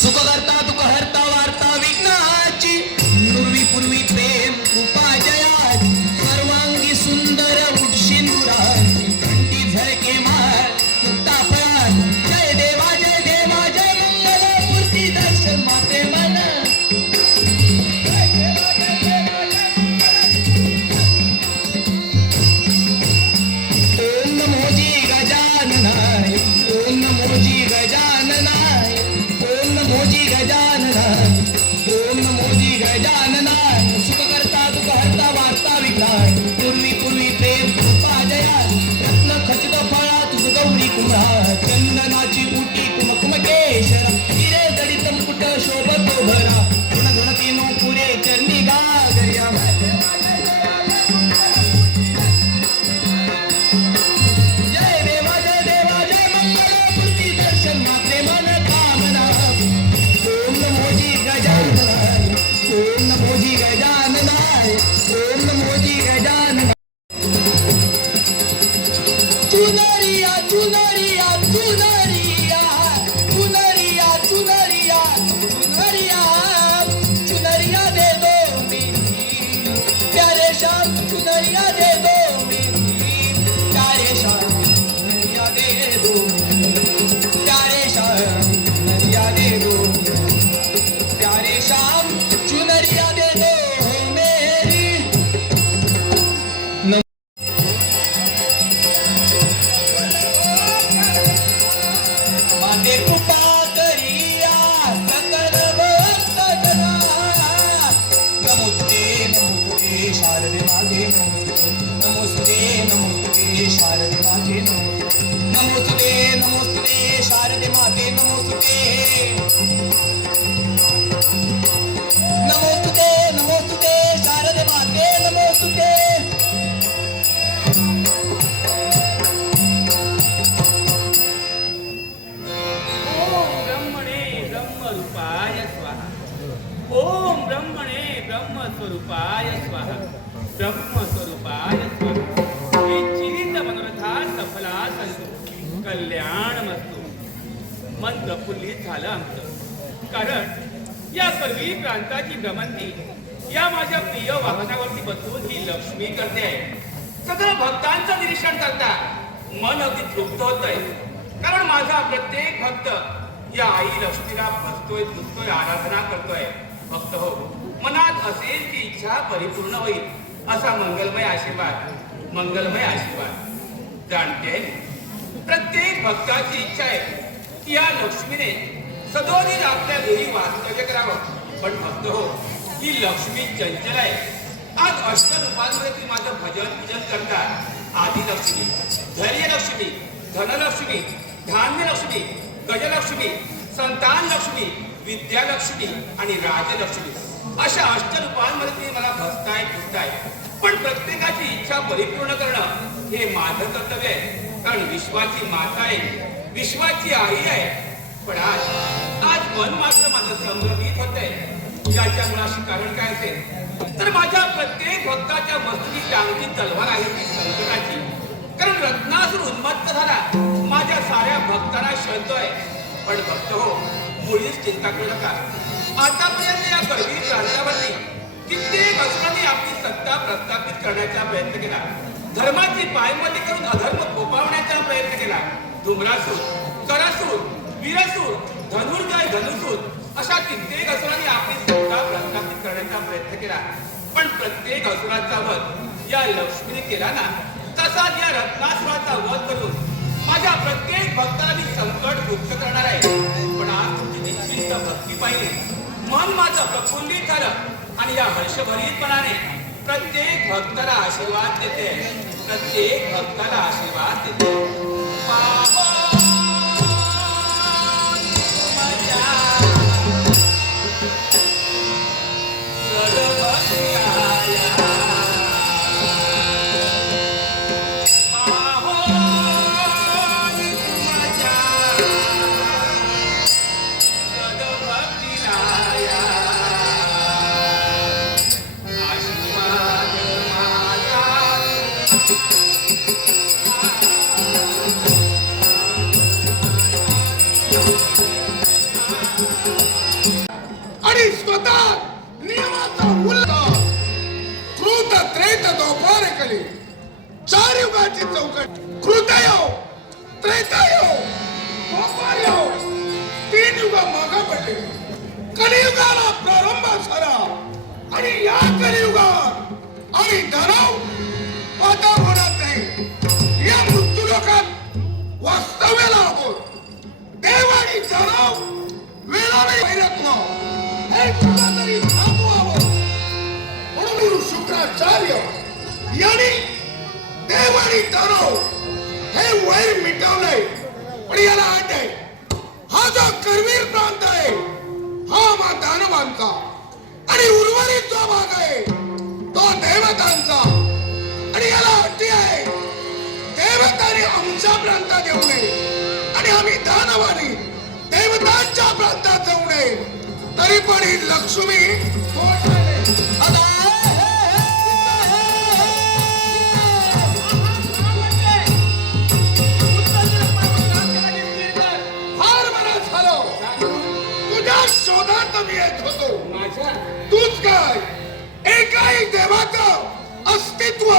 सुखकर्ता दुःखहर्ता वार्ता विघ्नाची पूर्वी पूर्वी प्रेम उपाजया सर्वांगी सुंदर उठशिंदुराची घंटी झळके मार मुक्ता फळात जय देवा जय मंगल मूर्ती दर्शन माते मन ओम नमोजी गजाननाय ओम नमोजी गजाननाय ओम नमोजी गजाननाय ओम नमोजी गजाननाय सुखकर्ता दुःखहर्ता वार्ता विघ्नाय पूर्वी पूर्वी प्रेम उपाजया रत्न खचित फळात गौरी कुंभा चंदनाची उटी कुमकुमकेशर हिरे जडित मुकुट शोभतो भरा गुणगुणती नो पुरे चरणी गागर्या जय देवा जय मंगल मूर्ती दर्शन मात्रे मन कामना ओम नमोजी गजाननाय ओम नमोजी गजाननाय ओम नमोजी गजाननाय चुनरिया चुनरिया चुनरिया चुनरिया चुनरिया चुनरिया चुनरिया दे दो मेरी प्यारे श्याम चुनरिया दे दो मेरी प्यारे श्याम चुनरिया दे दो प्यारे श्याम चुनरिया दे दो प्यारे श्याम चुनरिया दे दो मेरी माते कृपा करिया सकल भक्त जना नमोस्तुते नमोस्तुते शारदे माते नमोस्तुते नमोस्तुते शारदे माते नमोस्तुते नमोस्तुते शारदे माते नमोस्तुते नमोस्तुते नमोस्तुते शारदे माते नमोस्तुते ओम ब्रह्मणे ब्रह्मस्वरूपाय स्वाहा ब्रह्मस्वरूपाय स्वाहा हे चिरित मनोरथा सफला संतु कल्याणमस्तु मन प्रफुल्लित झालं आमचं कारण या परवी प्रांताची भ्रमंती या माझ्या प्रिय वाहनावरती बसून ही लक्ष्मी करते आहे सगळं भक्तांचं निरीक्षण करता मन अगदी तृप्त होत आहे कारण माझा प्रत्येक भक्त या आई लक्ष्मीला भजतोय तुजतोय आराधना करतोय भक्त हो मनात असेल ती इच्छा परिपूर्ण होईल असा मंगलमय आशीर्वाद जाणते प्रत्येक भक्ताची इच्छा आहे की या लक्ष्मीने सदोदित आपल्या घरी वास्तव्य करावं पण भक्त हो ही लक्ष्मी चंचल आहे आज अष्टरूपांमध्ये ती माझं भजन पूजन करतात आदिलक्ष्मी धैर्यलक्ष्मी धनलक्ष्मी धान्यलक्ष्मी गजलक्ष्मी संतान लक्ष्मी विद्यालक्ष्मी आणि राजलक्ष्मी अशा अष्टरूपांमध्ये तुम्ही मला भजताय पूजताय पण प्रत्येकाची इच्छा परिपूर्ण करणं हे माझं कर्तव्य आहे कारण विश्वाची माता आहे विश्वाची आई आहे पण आज मन मात्र माझं संभ्रमित होतंय याच्या मुळाशी कारण काय असेल तर माझ्या प्रत्येक भक्ताच्या मस्तकी टांगती तलवार आहे ती संकटाची कारण रत्नासुर उन्मत्त झाला माझ्या साऱ्या भक्तांना शोधतोय पण भक्त हो मुळीच चिंता करू नका आतापर्यंत या गर्वी प्रांतावरती कित्येक असुरांनी आपली सत्ता प्रस्थापित करण्याचा प्रयत्न केला धर्माची पायमल्ली करून अधर्म फोपावण्याचा प्रयत्न केला धुम्रासूर करासूर वीरासूर धनुर्जय धनुसूर अशा कित्येक असुरांनी आपली सत्ता प्रस्थापित करण्याचा प्रयत्न केला, पण प्रत्येक असुराचा वध या लक्ष्मीने केला ना. तसाच या रत्नासुराचा वध करून माझ्या प्रत्येक भक्ताला मी संकट मुक्त करणार आहे. पण आज तुमची निश्चित भक्ती पाहिली मन माझं प्रफुल्लित झालं आणि या हर्षभरीतपणाने प्रत्येक भक्ताला आशीर्वाद देते. प्रत्येक भक्ताला आशीर्वाद देते. आणि स्वतः नियमाचा उल्लंघन कृत त्रेत दोपारे कली चार युगाची चौकट कृतयो त्रेतायो दोपारयो तीन युग मागे पडले. कलियुगाला प्रारंभ झाला आणि या कलियुगात आम्ही दानव आता होणार नाही. या मृत्यूलोकात वास्तव्याला आहोत. देव आणि दानव वेळोवेळी वैरत्व हे कुठेतरी थांबवावं म्हणून गुरु शुक्राचार्य यांनी देव आणि दानव हे वैर मिटवलंय. पण याला अट आहे, हा जो करवीर प्रांत आहे हा मा दानवांचा आणि उर्वरित जो भाग आहे तो देवतांचा. आणि याला अटी आहे, देवतांनी आमच्या प्रांतात येऊ नये आणि आम्ही दानवानी देवतांच्या प्रांतात जाऊ नये. तरी पण ही लक्ष्मी फार मला झालं. तुझ्या शोधात मी येत होतो. तूच काय एकाही देवाचं अस्तित्व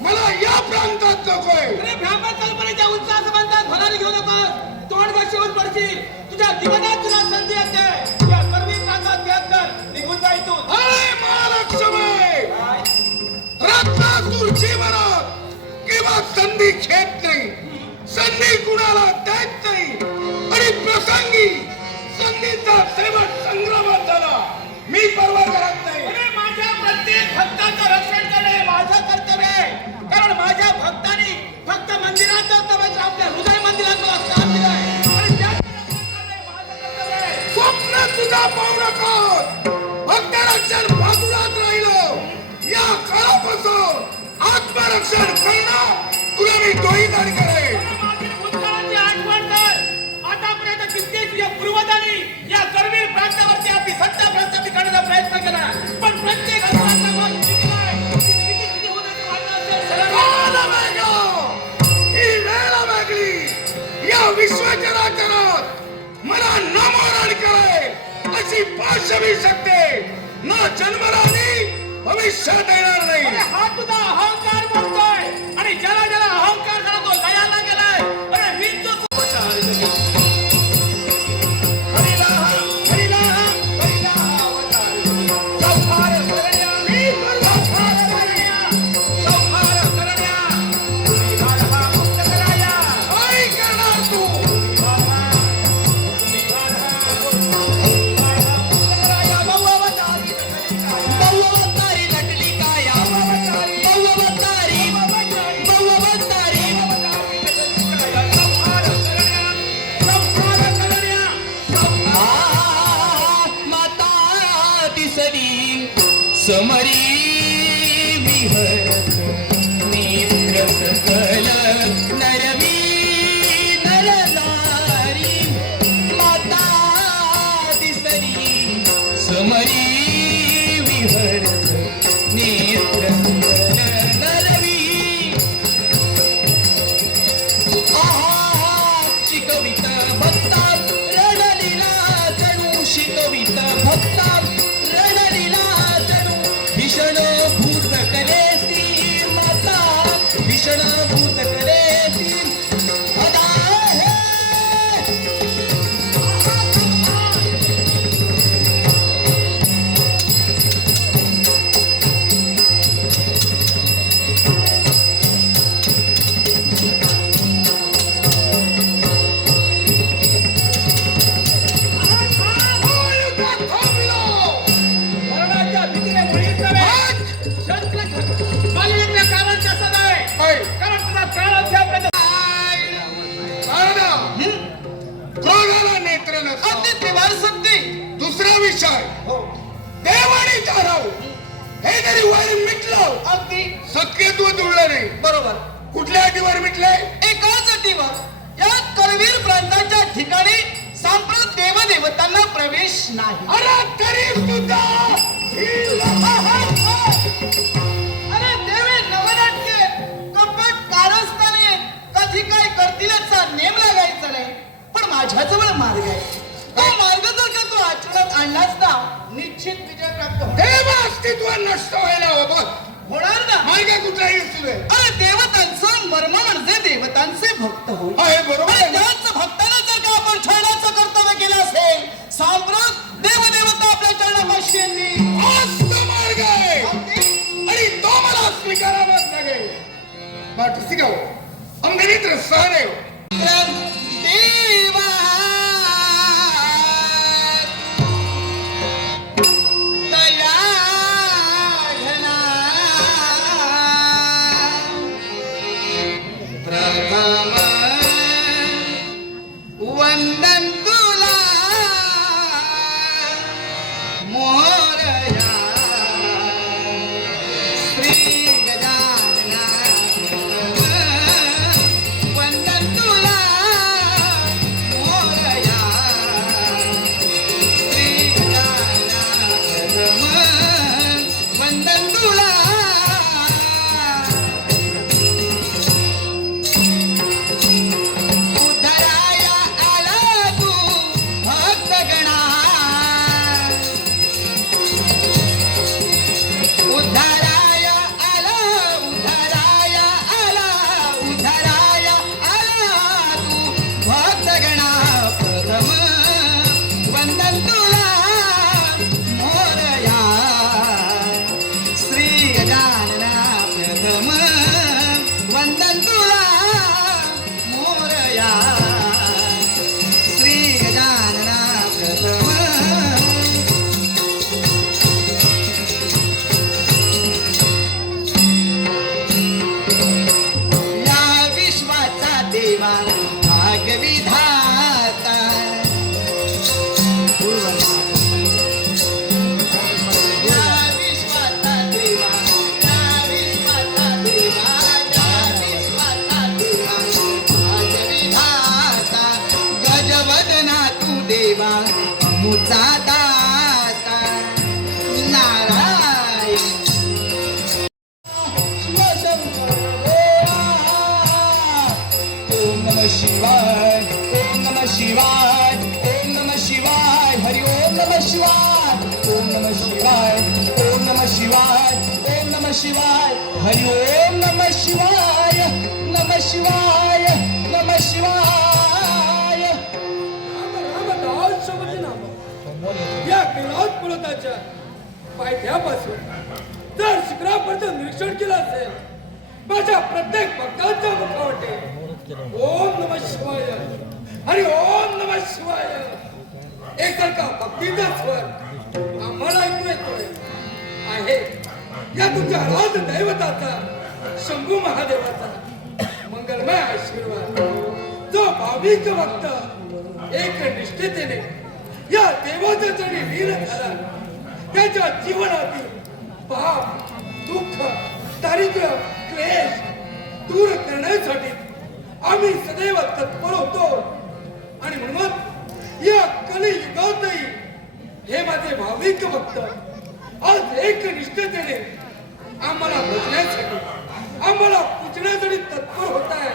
मला या प्रांतात नकोय. ब्राह्मण कल्पनेच्या उच्चास बंधात होणारी घेऊ नको. तोंड बसवून पडशील. तुझ्या जीवनात तुला संधी येते. या कर्मी प्रांतात त्याग कर. निघून जा इथून. अरे महालक्ष्मी, रत्नासूर जीवनात किंवा संधी घेत नाही. संधी कुणाला देत नाही. आणि प्रसंगी संधीचा शेवट संग्रामात झाला. मी पर्वा करत नाही. अरे माझ्या प्रत्येक भक्ताचं रक्षण करणे माझं कर्तव्य आहे. कारण माझ्या भक्तांनी फक्त मंदिरात नव्हे आपल्या हृदय मंदिरात मला स्थान दिलंय. आणि त्याचं रक्षण करणे माझं कर्तव्य आहे. स्वप्न तुझा पाहू नकोस. भक्त रक्षण बाजूलाच राहिलं. या काळापासून आत्मरक्षण करणं तुला मी दोहीदार करेन. मला मागील भूतकाळाची आठवण कर. आतापर्यंत कित्येक या पूर्वजांनी या करवीर प्रांतावरती आपली सत्ता प्रस्थापित करण्याचा प्रयत्न केला. पण प्रत्येक असुराचा वध जिंकलाय. किती होण्याचं वाटलं असेल. काल वेगळं, ही वेळ वेगळी. या विश्वचराचरात मला न मरण करे अशी पाशवी शकते न जन्मरानी भविष्यात येणार नाही. अरे हा तुझा अहंकार बोलतोय. आणि ज्याला ज्याला अहंकार करा तो लयाला गेलाय. अरे मी तो काय करणार तू? समरी विहरत नेत्र सकल नरवी नरनारी माता दिसरी समरी विहरत नेत्र सकल नरवी आहा शिकवित भक्ता रणलीला जणू शिकवित भक्ता रणलीला भीषण भूत कलेसी माता भीषण भूत कलेसी अदा हे विषय हो देव आणि दानव हे जरी वर मिटलं अगदी सख्यत्व जुळलं नाही. बरोबर. कुठल्या अटीवर मिटले? एकाच अटीवर या करवीर प्रांताच्या ठिकाणी सांप्रत देवदेवतांना प्रवेश नाही. अरे तरी सुद्धा ही अरे देवे नवनाट्य कपट कारस्थाने कधी काय करतील याचा नेम लागायचा नाही. पण माझ्याजवळ मार्ग आहे. तो मार्ग जर का तू आचरणात आणलास ना निश्चित विजय प्राप्त होईल. देव अस्तित्व नष्ट व्हायला हवं. होणार ना. मार्ग कुठलाही असू दे. अरे देवतांचं मर्म म्हणजे देवतांचे भक्त होय. हा, हे बरोबर आणि आहे ना? त्याच भक्तांना जर का आपण छळण्याचं कर्तव्य केलं असेल सांप्रत देवदेवता आपल्या चरणापाशी येतील. हाच तो मार्ग आहे अगदी आणि तो मला स्वीकारावाच लागेल. बाट सिगाव अंगणित्र सहदेव देवा दया घना प्रथम वंदन तुला मोरया श्री गजानना वंदन तुला मोरया श्री गजानना वंदन तुला उद्धराया आला तू भक्तगणा उद्धराया आला उद्धराया आला उद्धराया आला तू भक्तगणा प्रथम वंदन तुला मोरया श्री गजानना प्रथम वंदन तुला मोरया श्री गजानना प्रथम या विश्वाचा देवा भागविधाता या विश्वाचा देवा या विश्वाचा देवा या विश्वाचा देवा भागविधाता गजवदना तू देवा अमुचा दाता नारायण ओम नमः शिवाय ओम नमः शिवाय ओम नमः शिवाय हरि ओम नमः शिवाय ओम नमः शिवाय ओम नमः शिवाय ओम नमः शिवाय हरि ओम नमः शिवाय नमः शिवाय नमः शिवाय. रामदास शब्द नाम या कैलास पर्वताच्या पायथ्यापासून जर शिखरापर्यंत निरीक्षण केलं असेल माझ्या प्रत्येक भक्ताच्या मुखावटे ओम नमः शिवाय हरि ओम नमः शिवाय एकसारखा भक्तीचा स्वर आम्हाला ऐकू येतोय आहे. या तुमच्या राज दैवताचा शंभू महादेवाचा मंगलमय आशीर्वाद जो भाविक भक्त एक निष्ठेने या देवाच्या चरणी लीन झाला त्याच्या जीवनातील पाप दुःख दारिद्र्य क्लेश दूर करण्यासाठी आम्ही सदैव तत्पर होतो. आणि म्हणून या कलियुगातही हे माझे भाविक भक्त आज एक निष्ठेने आम्हाला भजण्यासाठी आम्हाला पूजण्यासाठी तत्पर होत आहे.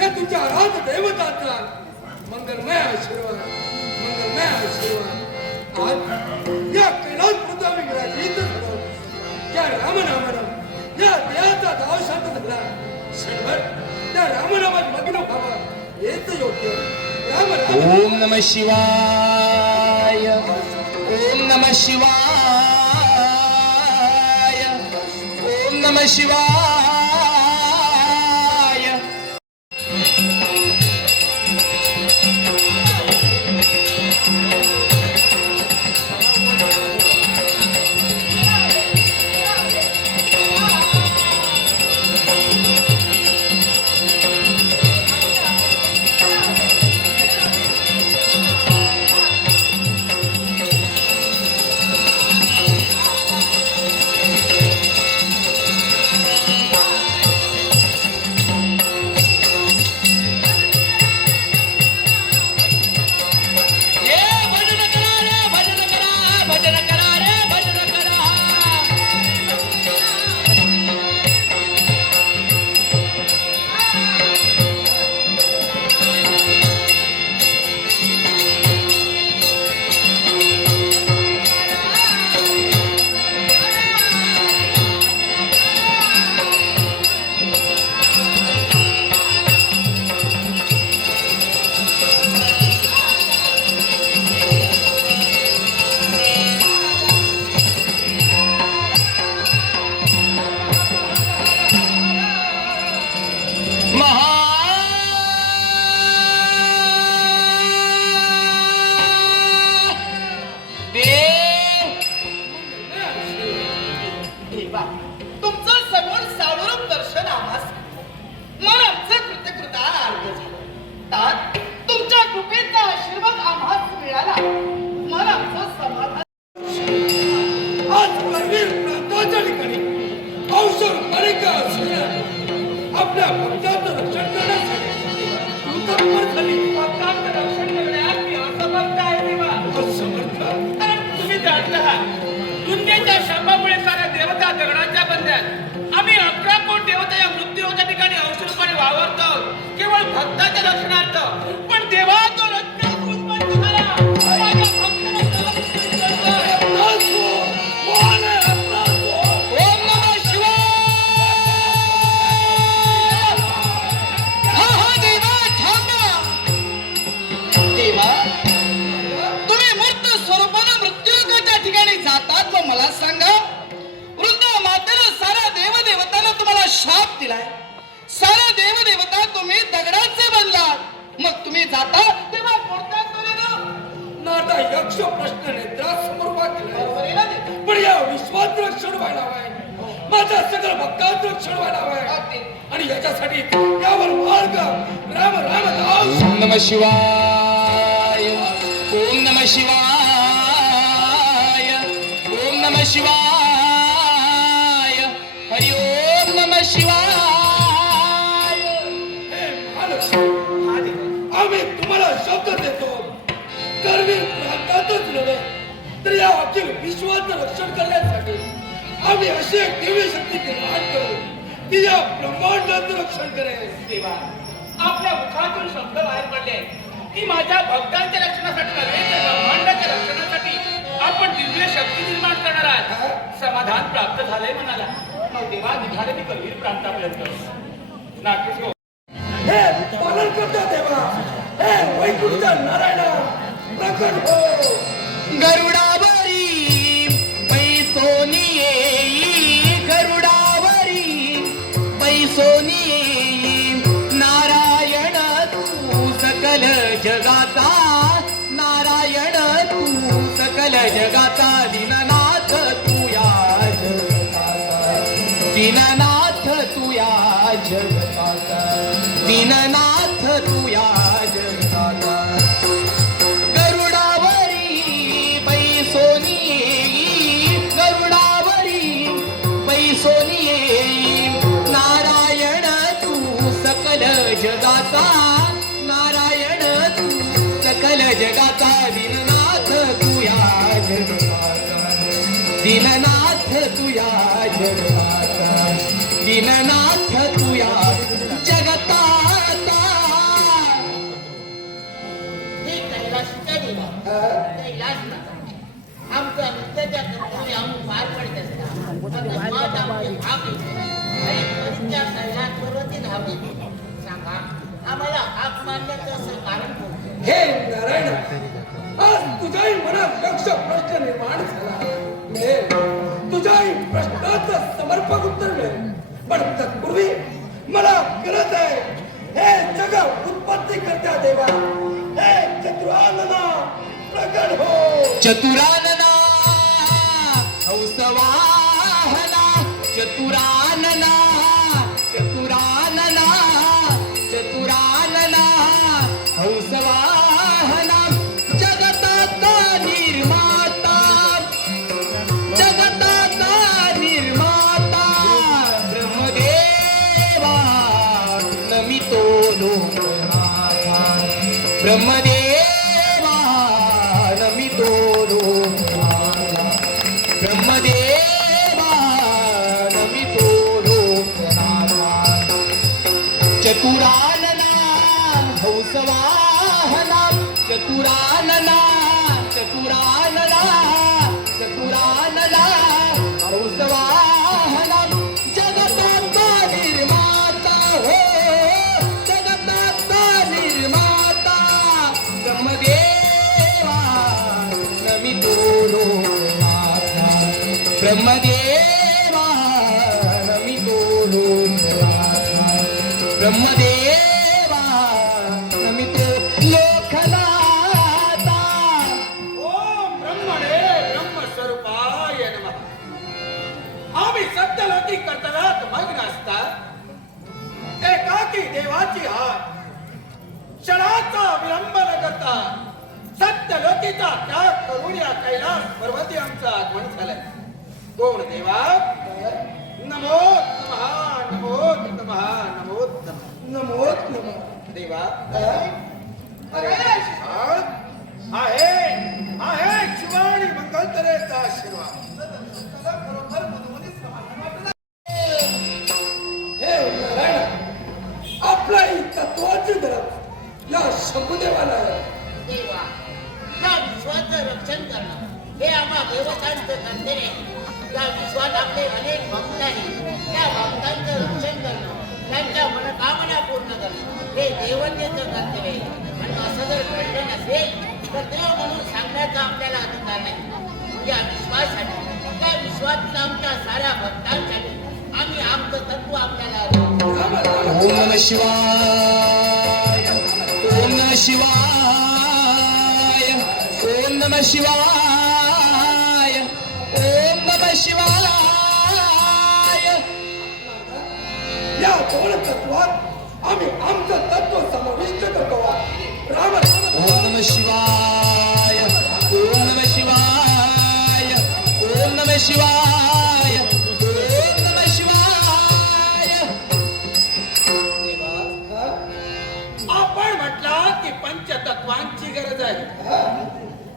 या तुमच्या राज दैवताचा मंगलमय आशीर्वाद मंगलमय आशीर्वाद. आज या कैलास पर्वत आम्ही विराजित झालो. त्या रामनामानं या देहाचा दाव शांत झाला. क्षणभर त्या रामनामात मग्न व्हावा हेच योग्य. राम राम ओम नमः शिवाय ओम नमः शिवाय ओम नमः शिवाय. जाणत आहात दुर्गेच्या शापामुळे साऱ्या देवता दगडाच्या बंध्यात आम्ही 11 कोट देवता या मृत्यूच्या ठिकाणी औषधपणे वावरतो केवळ भक्ताच्या रक्षणार्थ पण देवा तो रत्न झाला माझ्या भक्ताला ओम नमः शिवाय हा देवा थांबा देवा तुम्ही मूर्त स्वरूपानं मृत्यूलोकाच्या ठिकाणी जातात व मला सांगा वृद्ध मातेनं सारा देवदेवतांना तुम्हाला शाप दिलाय सारा देवदेवता तुम्ही दगडाचे बनलात मग तुम्ही जाता तेव्हा कोणत्या तऱ्हेनं नाटा यक्ष प्रश्न नेत्रासमोर उभा केलाय. पण या विश्वात रक्षण व्हायला हवंय माझ्या सगळं भक्तात रक्षण व्हायला हवंय आणि याच्यासाठी यावर मार्ग राम राम दास ओम नमः शिवाय ओम नमः शिवाय ओम नमः शिवाय हरि ओम नमः शिवाय हे महालक्ष्मी आम्ही तुम्हाला शब्द देतो करवीर प्रांतातच नव्हे तर या अखिल विश्वाचं रक्षण करण्यासाठी आम्ही अशी एक दिव्य शक्ती निर्माण करू की या ब्रह्मांडाचं रक्षण करेल. देवा आपल्या मुखातून शब्द बाहेर पडले की माझ्या भक्तांच्या रक्षणासाठी नव्हे तर ब्रह्मांडाच्या रक्षणासाठी आपण दिव्य शक्ती निर्माण करणार आहात समाधान प्राप्त झालंय म्हणाला मग देवा निघाले मी करवीर प्रांतापर्यंत नाट्य हे पालन करता देवा हे वैकुंठ नारायण प्रकट हो. गरुडावरी पैसोनी येई गरुडावरी पैसोनी येई नारायण तू सकल जगाचा नारायण तू सकल जगाचा दीननाथ तू या जगताचा दीननाथ तू या जगताचा दीननाथ तू या जगताचा गरुडावरी पैसोनी येई गरुडावरी पैसोनी येई नारायण तू सकल जगाचा नारायण तू सकल जगाचा दीननाथ तू या जगताचा दीननाथ तू या जगताचा दीननाथ तू या जगताचा हे कैलासच्या देवा कैलास नका आमचा नित्याच्या कर्तव्य आम्ही पार पडत असता अकस्मात आमचे धाव येते आणि त्वरितच्या कैलास पर्वती धाव येते सांगा आम्हाला हाक मारण्याचं असं कारण कोणतं हे नारायण आज तुझ्याही मनात लक्ष प्रश्न निर्माण झाला मिळेल तुझ्याही प्रश्नाचं समर्पक उत्तर मिळेल पण तत्पूर्वी मला कळत आहे हे जग उत्पत्ती करत्या देवा हे चतुरानना प्रकट हो. चतुरानना हंसवाहना चतुरानना चतुरानना चतुरानना हंसवाहना जगताचा निर्माता जगताचा निर्माता ब्रह्मदेवा नमितो लोकनाथा ब्रह्मदेवा नमितो लोकनाथा ब्रह्मदेवा नमितो लोकनाथा चतुरानना हंसवाहना चतुरानना चतुरानना चतुरानना हंसवाहना जगताचा निर्माता हो जगताचा निर्माता ब्रह्मदेवा नमितो लोकनाथा ब्रह्मदेवा नमितो लोकनाथा ब्रह्मदेवा नमितो लोकनाथा ओम ब्रह्मणे ब्रह्मस्वरूपाय नमः. आम्ही सत्यलोकी कर्तव्यात मग्न असता एकाकी देवाची हात क्षणाचा विलंब न करता सत्यलोकीचा त्याग करून या कैलास पर्वती आमचं आगमन झालंय. कोण देवा नमो नमः नमो नमः नमो नमो नमः देवा अरे आहे आहे शिवाणी मंगलतरे विश्वाचं रक्षण करणं हे आम्हा देवतांचं कर्तव्य आहे. त्या विश्वात आपले अनेक भक्त आहेत. त्या भक्तांचं रक्षण करणं, त्यांच्या मनोकामना पूर्ण करणं हे देवतेचं कर्तव्य आहे. आणि असं जर घडलं नसेल तर देव म्हणून सांगण्याचा आपल्याला अधिकार नाही. या विश्वासाठी, त्या विश्वातील आमच्या साऱ्या भक्तांसाठी आम्ही आमचं तत्व आपल्याला ओम नमः शिवाय, ओम नमः शिवाय, ओम नमः शिवाय, ओम नमः शिवाय. या दोन तत्वात आम्ही आमचं तत्व समाविष्ट करतो. राम ओम नमः शिवाय, ओम नमः शिवाय, ओम नमः शिवाय, ओम नमः शिवाय. आपण म्हटलं की पंचतत्वांची गरज आहे.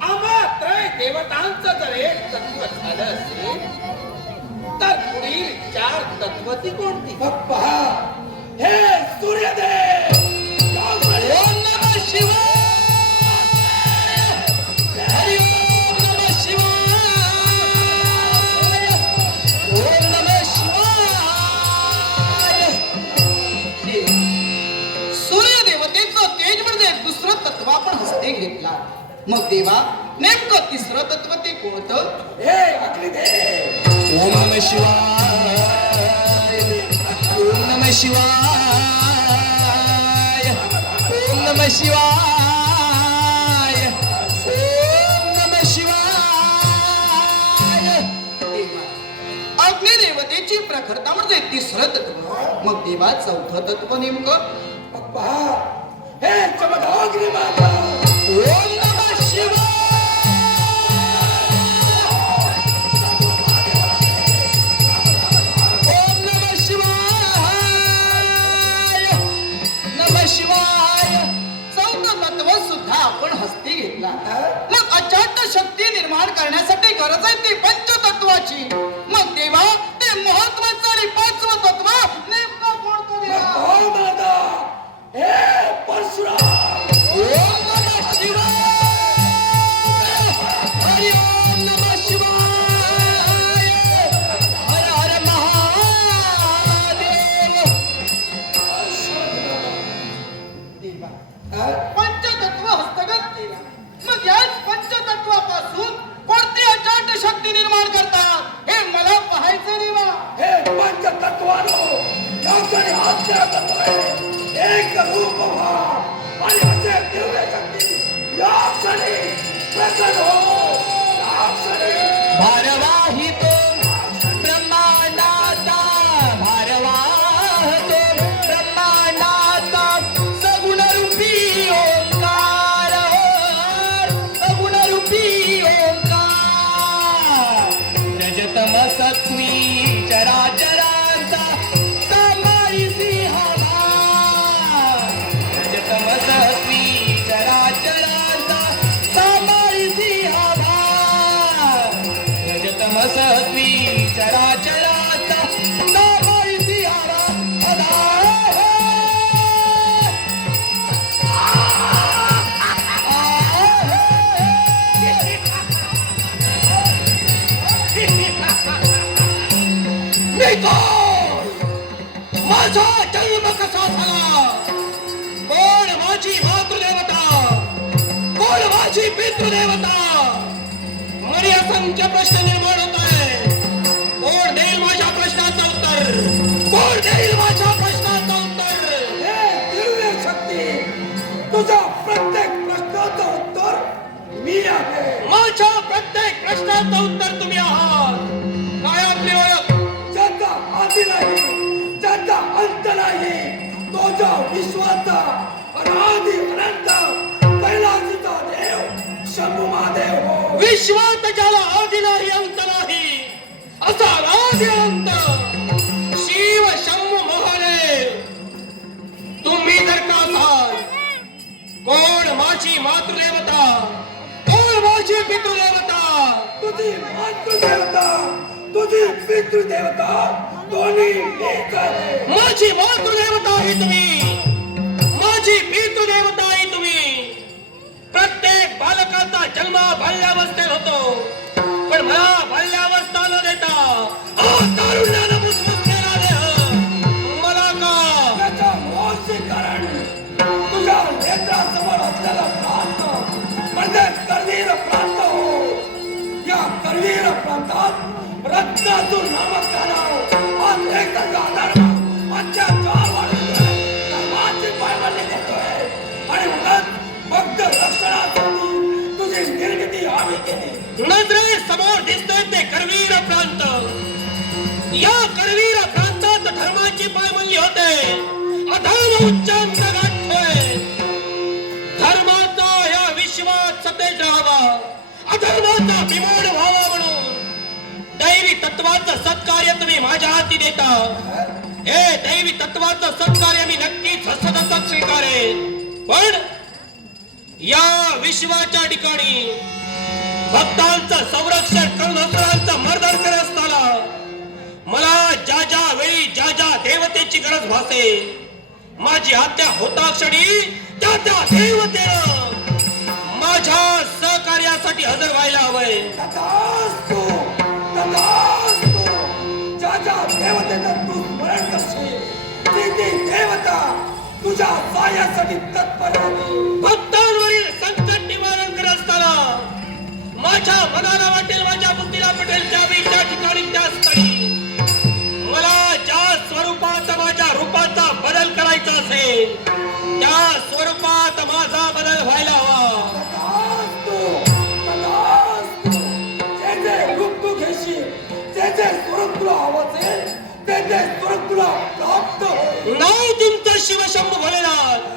आम्हा त्रय देवतांचं जर एक तत्व झालं असेल तर पुढील चार तत्वती कोणती? पहा, हे सूर्यदेव ओम नमः शिवाय, हरि ओम नमः शिवाय, ओम नमः शिवाय. सूर्यदेवतेचं तेज म्हणजे दुसरं तत्व आपण हस्ते घेतला. मग देवा नेमकं तिसरं तत्व ते कोणतं? हे अग्निदेव. ओम नमः शिवाय, ओम नमः शिवाय, ओम नमः शिवाय, ओम नमः शिवाय. अग्निदेवतेची प्रखरता म्हणजे तिसरं तत्व. मग देवा चौथं तत्व नेमकं? पहा, हे चमदाग्निमाता. ओम नमः शिवाय, ओम नमः शिवाय, नमः शिवाय. चौथं तत्व सुद्धा आपण हस्ती घेतला. मग अचाट शक्ती निर्माण करण्यासाठी गरज आहे ती पंचतत्वाची. मग देवा ते महत्वाचं आणि पाचवं तत्व नेमकं कोणतं देवा? हो दादा, हे परशुराम. ओम नमः शिवाय, हरि ओम नमः शिवाय, हर हर महादेव. देवा पंचतत्व हस्तगत केला. मग याच पंचतत्वापासून कोणती अचाट शक्ती निर्माण करतात हे मला पाहायचं देवा. हे पंचतत्वानो याकडे आज्ञा करतोय. एक रूप व्हा आणि असे दिव्य शक्ती या क्षणी प्रकट हो. या क्षणी भारवाही तो ब्रह्मांडाचा, भारवाह तो ब्रह्मांडाचा सगुणरूपी ओंकार, सगुणरूपी ओंकार. रजतम सत्वी चराचरांचा सांभाळीसी हवा, रजतम सत्वी चराचरांचा सांभाळीसी हवा, रजतम सत्वी चराचरांचा सांभाळीसी हवा. मी कोण? माझा जन्म कसा झाला? कोण माझी मातृदेवता? कोण माझी पितृदेवता? मला असंख्य प्रश्न निर्माण होत आहे. कोण देईल माझ्या प्रश्नाचं उत्तर? कोण देईल माझ्या प्रश्नाचं उत्तर? हे दिव्य शक्ती, तुझ्या प्रत्येक प्रश्नाचं उत्तर मी आहे. माझ्या प्रत्येक प्रश्नाचं उत्तर तुम्ही आहात. काय आपली ओळख? ज्याचा आदी नाही, ज्याचा अंत नाही, तो जो विश्वाचा अनादी अनंत कैलासीचा देव शंभू महादेव हो. विश्वात ज्याला आदी नाही अंत नाही असा आदी अंत शिव शंभू महादेव तुम्ही जर का असाल. कोण माझी मातृदेवता? कोण माझी पितृदेवता? तुझी मातृदेवता, तुझी पितृदेवता दोन्ही मीच आहे. माझी मातृदेवता ही तुम्ही, माझी पितृदेवता ही तुम्ही. प्रत्येक बालकाचा जन्म बाल्यावस्थेत होतो, पण मला बाल्यावस्था न देता तारुण्याला मुसमुसलेला देह मला का? त्याच्या मूळचे कारण तुझ्या नेत्रासमोर असलेला प्रांत म्हणजे करवीर प्रांत हो. या करवीर प्रांतात रत्नातूर नामक गाणं आज एकच अधर्म अत्याचार वाढवतोय, धर्माची पायमल्ली देतोय आणि म्हणून फक्त रक्षणासाठी तुझी निर्मिती आम्ही केली. नजरे समोर दिसतोय ते करवीर प्रांत. या करवीर प्रांतात धर्माची पायमल्ली होते, अधर्म उच्चांक गाठतोय. धर्माचा या विश्वात सतेज राहावा, अधर्माचा बिमोड व्हावा म्हणून दैवी तत्वाचं सत्कार्य तुम्ही माझ्या हाती देता. हे दैवी तत्वाचं सत्कार्य मी नक्कीच हस्तदत्त स्वीकारेन, पण या विश्वाच्या ठिकाणी भक्तांचं संरक्षण करून असुरांचं मर्दन करत असताना मला ज्या ज्या वेळी ज्या ज्या देवतेची गरज भासे, माझी हत्या होता क्षणी त्या त्या देवतेनं माझ्या सहकार्यासाठी हजर व्हायला हवंय. तथास्तु. ज्या ज्या देवतेचं तू स्मरण करशील ती ती देवता तुझ्या सहाय्यासाठी तत्पर होती. भक्तांवरील संकट निवारण करत असताना माझ्या मनाला वाटेल, माझ्या बुद्धीला पटेल त्यावेळी त्या ठिकाणी त्या स्थळी मला ज्या स्वरूपात माझ्या रूपाचा बदल करायचा असेल त्या स्वरूपात माझा बदल व्हायला हवा. तथास्तु. जे जे रूप तू घेशील, जे जे स्वरूप तुला हवं असेल, ते ते स्वरूप तुला प्राप्त होईल. नाही तुमचा शिवशंभू भोलेनाथ.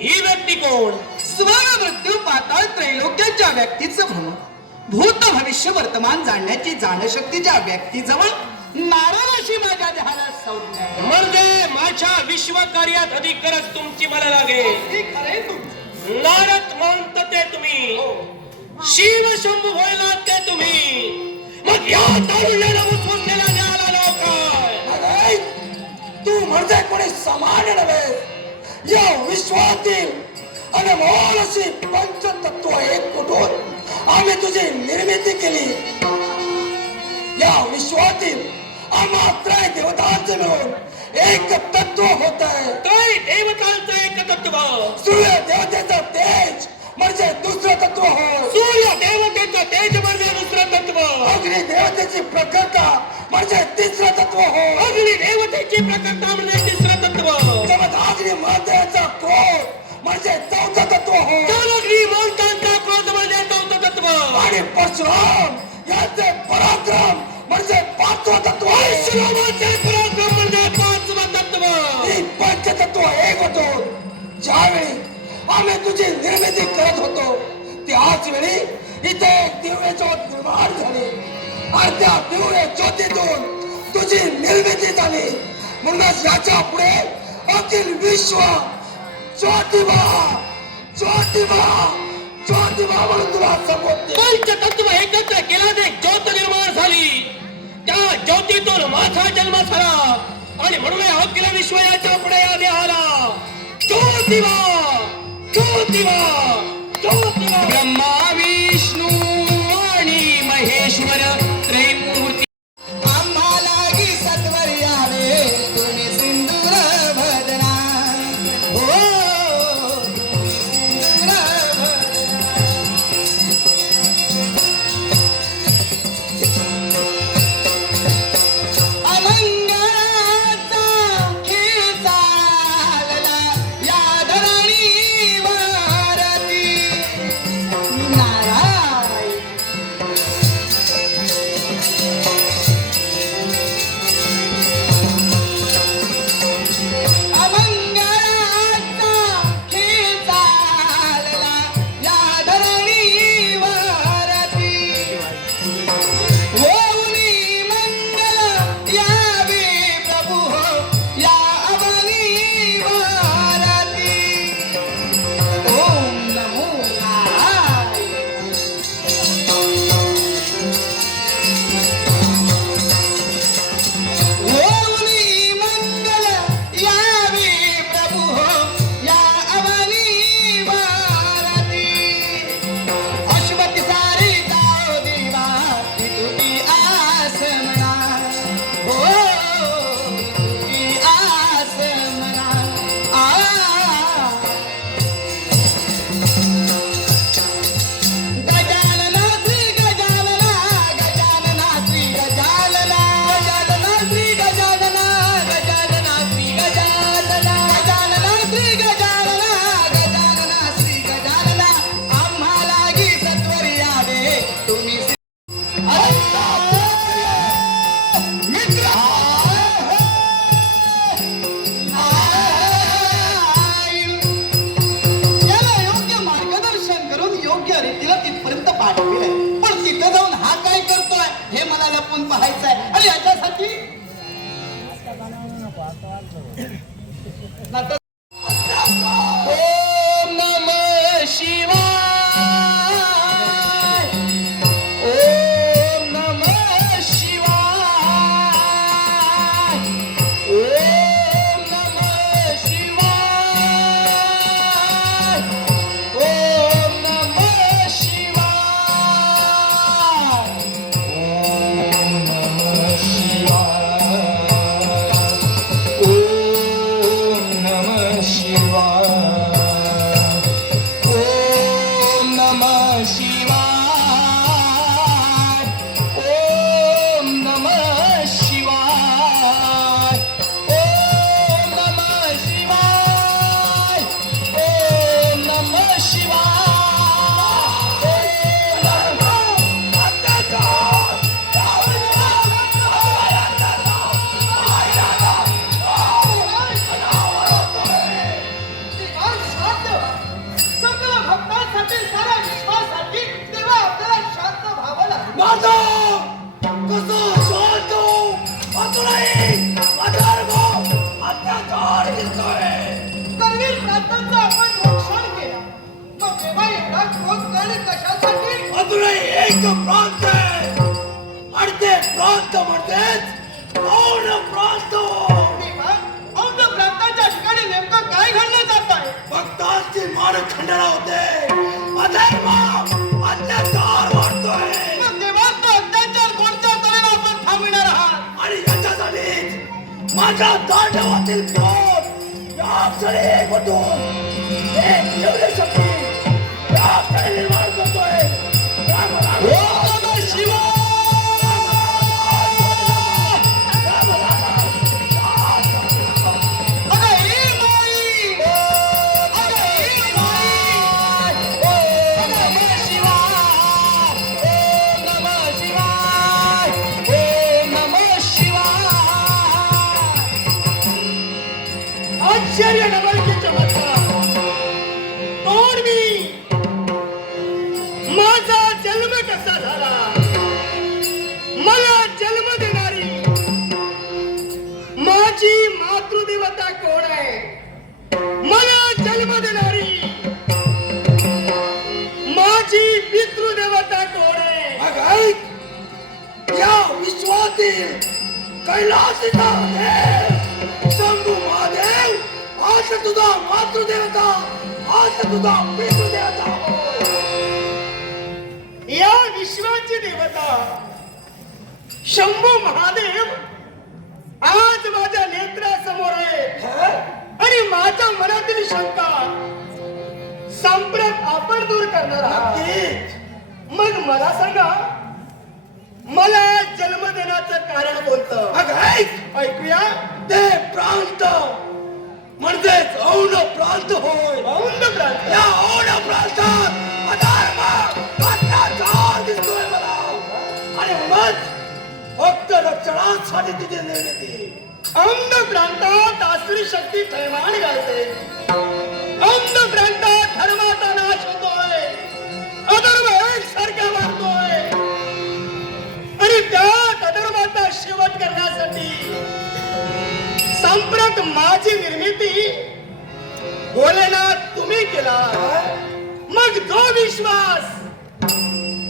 ही व्यक्ती कोण? स्वर मृत्यू पाताळ त्रैलोक्याच्या व्यक्तीचं म्हणून भूत भविष्य वर्तमान जाणण्याची जाणशक्ती ज्या व्यक्तीजवळ नारायणाशी माझ्या देहाला संज्ञा आहे. म्हणजे माझ्या विश्वकार्यात अधिक गरज तुमची मला लागेल. हे खरे तुमचे. नारद महंत ते तुम्ही, शिवशंभू भोलेनाथ ते तुम्ही, मग या तारुण्याला मुसमुसलेला न्यायाला नाव काय? अरे, तू म्हणजे कोणी सामान्य नव्हे. या विश्वातील अनमोल अशी पंचतत्व एक कुठून आम्ही तुझी निर्मिती केली. या विश्वातील आम्हा त्रय देवतांचे मिळून एक तत्व होत आहे. त्रय देवतांचं एक तत्व. सूर्य देवतेचं तेज म्हणजे दुसरं तत्व हो. सूर्य देवतेचं तेज म्हणजे दुसरं तत्व. अग्नी देवतेची प्रखरता म्हणजे तिसरं तत्व हो. अग्नी देवतेची प्रकटता म्हणजे तिसरं तत्व. जमदग्नी महदेवाचा क्रोध म्हणजे चौथं तत्व हो. जमदग्नी महंतांचा क्रोध म्हणजे चौथं तत्व. आणि परशुराम यांचे पराक्रम म्हणजे पाचवं तत्व. परशुरामाचे पराक्रम म्हणजे पाचवं तत्व. ही पंचतत्व एक होतो. ज्यावेळी आम्ही तुझी निर्मिती करत होतो त्याच वेळी इथे एक दिव्य ज्योत निर्माण झाली आणि त्या दिव्य ज्योतीतून तुझी निर्मिती झाली. म्हणूनच याच्या पुढे अखिल विश्व ज्योतिबा ज्योतिबा ज्योतिबा म्हणून तुला संबोधते. पंचतत्व एकत्र केल्याने एक ज्योत निर्माण झाली. त्या ज्योतीतून माझा जन्म झाला आणि म्हणून अखिल विश्व याच्या पुढे या देहाला ज्योतिबा ज्योतिबा ज्योतिबा. ब्रह्मा विष्णू आणि महेश्वर त्रैमूर्ती आम्हाला की सत्वर यावे तुम्ही सिंदूर भदना हो सिंदूर अमंगळाचा खेळ चालला या धरणी मी याला योग्य मार्गदर्शन करून योग्य रीतीला तिथपर्यंत पाठविलंय. पण तिथं जाऊन हा काय करतोय हे मला लपून पाहायचंय. आणि याच्यासाठी ओम नमः शिवाय. ओम नमः शिवाय. ओम नमः शिवाय. ओम नमः शिवाय. ओम नमः शिवाय. ओम नमः शिवाय. ओम नमः शिवाय. ओम नमः शिवाय. ओम नमः शिवाय. ओम नमः सकल भक्तांसाठी सारा विश्वासाठी तेव्हा आपल्याला शांत व्हावं लागतं. करवीर प्रांतांचं आपण रक्षण केलं. मग तेव्हा एवढा क्रोध करणे कशासाठी? एक प्रांत आहे आणि ते प्रांत म्हणजेच औंध प्रांत. तेव्हा औंध प्रांताच्या ठिकाणी नेमकं काय घडलं जात आहे? भक्तांची मानखंडना होते, अधर्म अत्याचार वाढतोय मग तेव्हा तो अत्याचार कोणत्या तऱ्हेने आपण थांबविणार आहात? आणि याच्यासाठी माझ्या तांडवातील क्रोध या क्षणी एकवटून एक एवढी शक्ती या क्षणी निर्माण करतोय. राम राम. ओम नमः शिवाय. अगं ही बाई! अगं ही बाई! ओम नमः शिवाय. ओम नमः शिवाय. ओम नमः शिवाय. आश्चर्य नवल की चमत्कार! कोण मी? माझा जन्म कसा झाला? मला जन्म देणारी माझी मातृदेवता कोण आहे? मला जन्म देणारी माझी पितृदेवता कोण आहे? मग ऐक, या विश्वातील कैलासीचा देव शंभू महादेव आज तुझा मातृदेवता, आज तुझा पितृदेवता. या विश्वाची देवता शंभू महादेव आज माझ्या नेत्रासमोर आहे. आणि माझ्या मनातील शंका संप्रत आपण दूर करणार आहात. नक्कीच. मग मला सांगा, मला जन्म देण्याचं कारण कोणतं? मग ऐक, ऐकूया. ते प्रांत म्हणजेच औंध प्रांत होय. औंध प्रांत. या औंध प्रांतात अधर्म अत्याचार दिसतोय मला. आणि म्हणून भक्त रक्षणासाठी तिथे निर्मिती. औंध प्रांतात आसुरी शक्ती थैमान घालते. औंध प्रांतात धर्माचा नाश होतोय. अधर्म एकसारखा वाढतोय. आणि त्या अधर्माचा शेवट करण्यासाठी संप्रत माझी निर्मिती भोलेनाथ तुम्ही केला. मग जो विश्वास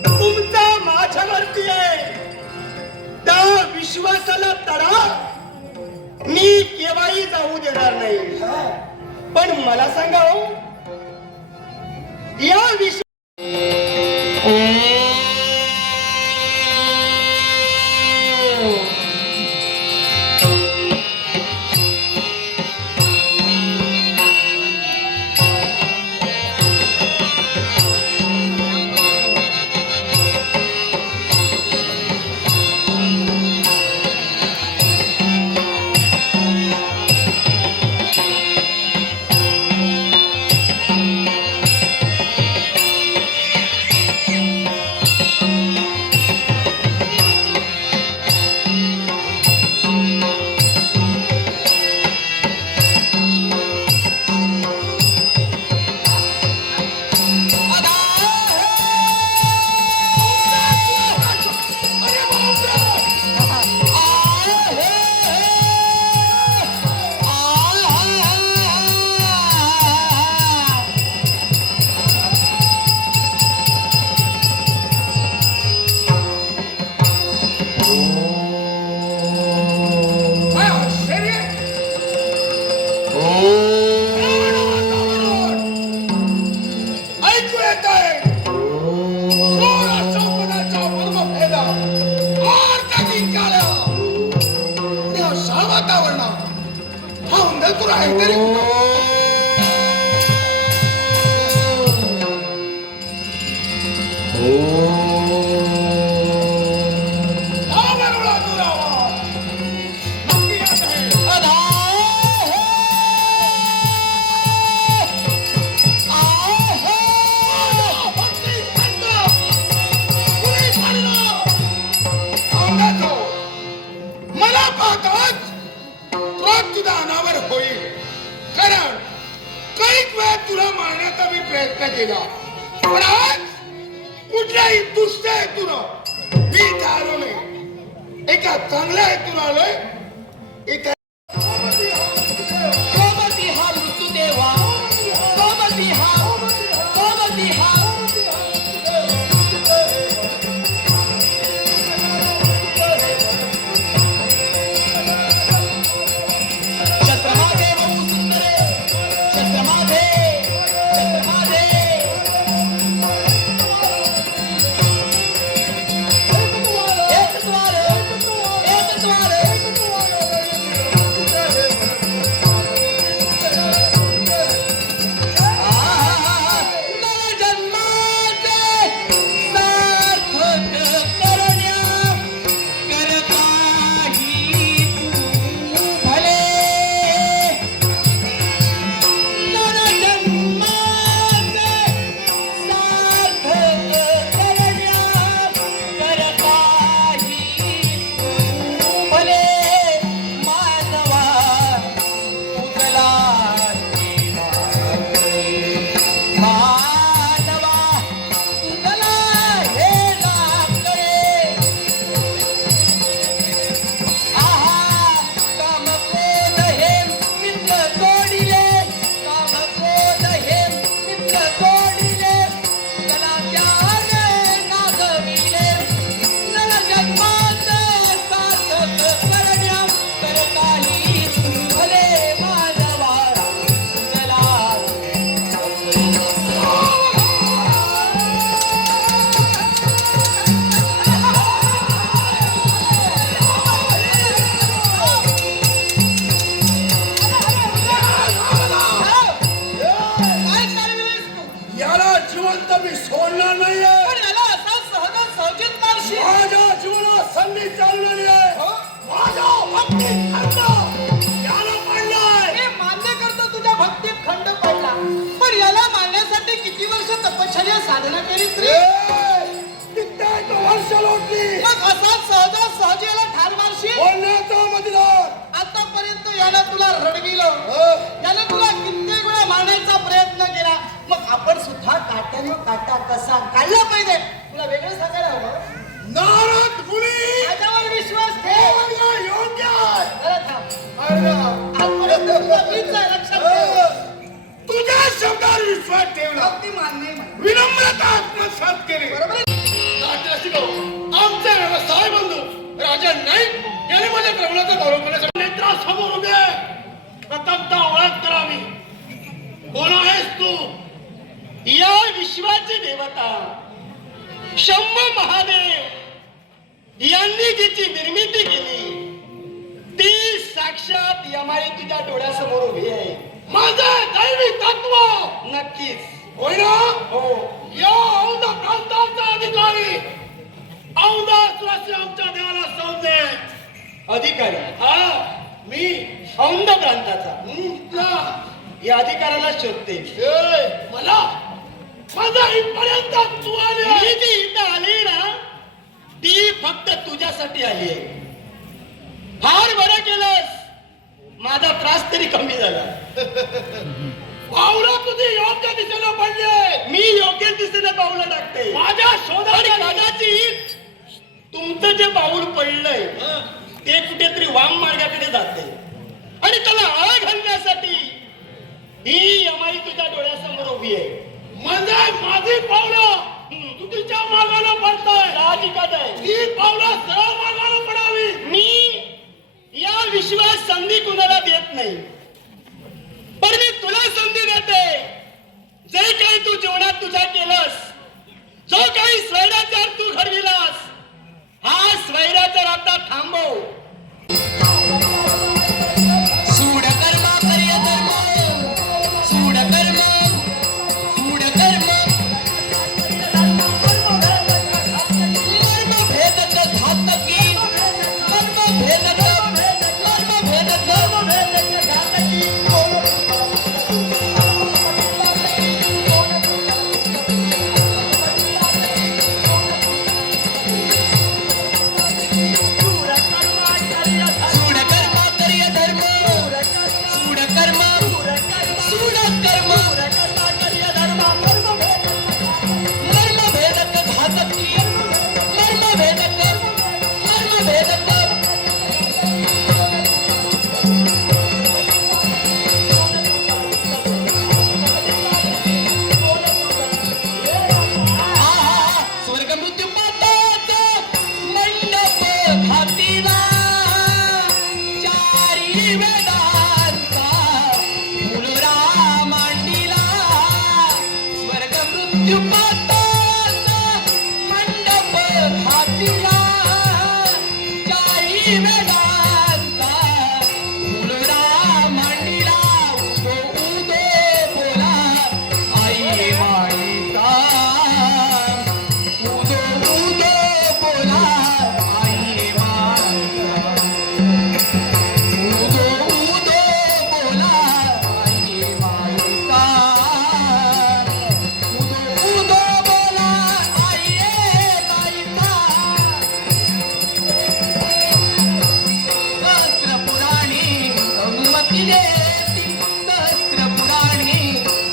तुमचा माझ्यावरती आहे त्या विश्वासाला तडा मी केव्हाही जाऊ देणार नाही. पण मला सांगा हो, या विश्व काहीतरी मला पाहताच क्रोध तुझा अनावर होईल, कारण कैक वेळ तुला मारण्याचा मी प्रयत्न केला, पण आज कुठल्याही दुष्ट हेतून मी इथे आलो नाही, एका चांगल्या हेतून आलोय. इथे सोबती हा मृत्यूदेवा, सोबती हा, सोबती हा. छत्रमाधे बहु सुंदरे, छत्रमाधे, छत्रमाधे. एक द्वार, एक द्वार. याला जिवंत मी सोडणार नाहीये. माझ्या जीवनात संधी चाललेली आहे. माझ्या भक्तीत खंड याला पडलाय. हे मान्य करतो तुझ्या भक्तीत खंड पडला, पण याला मारण्यासाठी किती वर्ष तपश्चर्या साधना केलीस रे? कित्येक वर्ष लोटली. मग असाच सहजासहजी याला ठार मारशील? बोलण्याचा मजदार. आतापर्यंत यानं तुला रडविलं, यानं तुला कित्येक वेळा मारण्याचा प्रयत्न केला, मग आपण सुद्धा काट्यानं काटा कसा काढला पाहिजे तुला वेगळं सांगायला हवं. नारद मुनी माझ्यावर विश्वास हे ठेव. म्हणणं योग्य आहे. जरा थांब. आजपर्यंत तुला मीच आहे, लक्षात ठेव. तुझ्या शब्दावर विश्वास ठेवला, अगदी मान्य आहे मला. विनम्रता आत्मसात केली. बरोबर आहे? आमचे व्यवसाय बंधू राजा नाईक याने माझ्या प्रभूचा गौरव करण्यासाठी नेत्रासमोर उभे प्रथमतः ओळख करावी. कोण आहेस तू? या विश्वाची देवता शंभ महादेव यांनी जिची निर्मिती केली ती साक्षात यमाई तुझ्या डोळ्यासमोर उभी आहे. माझे दैवी तत्व नक्कीच होय ना? हो. या औंध प्रांताचा अधिकारी औंधासुराशी आमच्या देवाला संजय अधिकारी हा मी औंध प्रांताचा तुला या अधिकाराला शोधते. मला माझा इथपर्यंत तू आली मी आहे. जी इथं आली ना ती फक्त तुझ्यासाठी आली आहे. फार बरं केलंस, माझा त्रास तरी कमी झाला. पावलं तुझी योग्य दिशेला पडले. मी योग्य दिशेने पावलं टाकते. माझ्या आणि शोधात कदाचित तुमचं जे पाऊल पडलंय ते कुठेतरी वाम मार्गाकडे जाते आणि त्याला आळ घालण्यासाठी ही यमाई तुझ्या डोळ्यासमोर उभी आहे. म्हणजे माझी पावलं तुझ्या मागाला पडताय. साहजिकच आहे. ती पावलं सरळ मागाला पडावी. मी या विश्वास संधी कुणाला देत नाही, पण मी तुला संधी देते. जे काही तू जीवनात तुझ्या केलंस, जो काही स्वैराचार तू घडविलास, हा स्वैराचार आता थांबव. सूड कर्मा पर्यंत मातीला चारी वेदांचा फुलडा मांडीला उदो उदो बोला आई माईचा उदो उदो बोला आई माईचा उदो उदो बोला आई माईचा उदो उदो बोला आई माईचा सहस्र पुराणी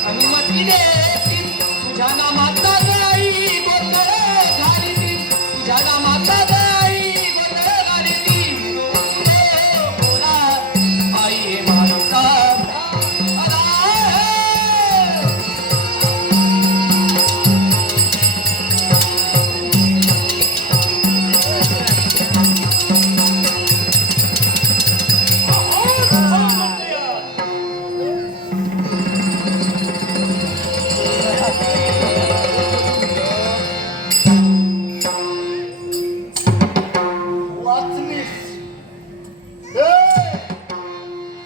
अनुमती देती तुझ्या नामाचा गाई गोंधळ घालीती तुझ्या नामाचा गाई गोंधळ घालीती बोला आई माईचा वाचलीस